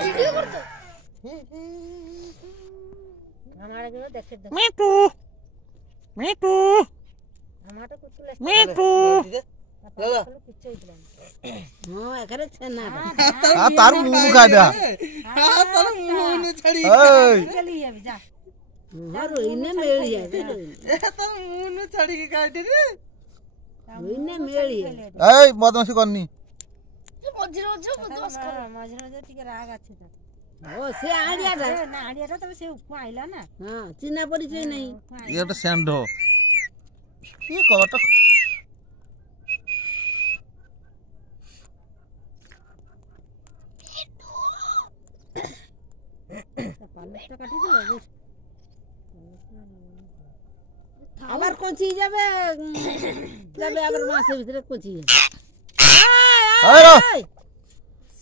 video করতো আমার আগে দেখে দাও মিটু মিটু আমারটা কুকুর মিটু দাদা কিচ্ছু হইছিল হ্যাঁ এখানে ছেনা তার মুনু খাইদা তার মুনু ছাড়ি এই চলি যাবি যা রইনে মেলি যাবে তার মুনু ছাড়ি কাটে রে রইনে মেলি এই বদমাশি করনি মজরে মজরে বদমাশ করে মজরে মজরে টিকে রাগ আছে তো ও সে আড়িয়াটা না আড়িয়াটা তবে সে আইলা না হ্যাঁ চিনা পরিচয় নাই এটা স্যান্ড কি কলটা পালটা কাটি দিল আবার কোচি যাবে যাবে আবার মাসের ভিতরে কোচি যাবে এই রে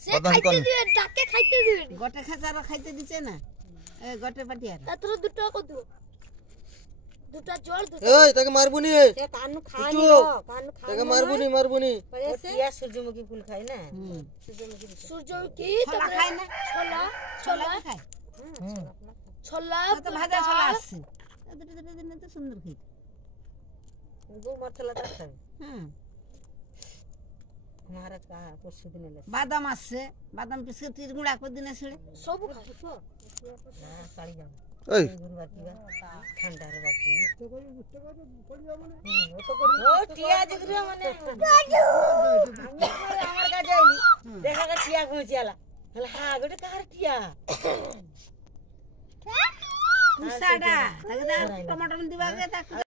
সে খাইতে দিবে ডাকে খাইতে দিবে গটে খাজারা খাইতে দিছে না এই গটে পাটিয়ার তোর দুটো কত দুটো জল দুটো এই তাকে মারবুনি সে কানু খানি কানু খানি তাকে মারবুনি ইয়া সূর্যমুখী ফুল খায় না সূর্যমুখী তারপরে খায় না ছোলা খায় ছোলা তো ভাজা ছোলা আছে দুটো দিন তো সুন্দর খাইতে গো মশলাটা খাবে महाराज का परसु दिन ले बादाम आसे बादाम पिस के तीर गुड़ा को दिन छड़े सब खाए हां काली जाम এই गुरुवार की ठंडा रे बाकी पड़ जाव माने ओ टिया जिगरे माने আমার কা যাইনি দেখা কা টিয়া ঘুচিয়ালা হলা হ্যাঁ গটে কার টিয়া কুসাডা তাকে টমাটো দিবা কে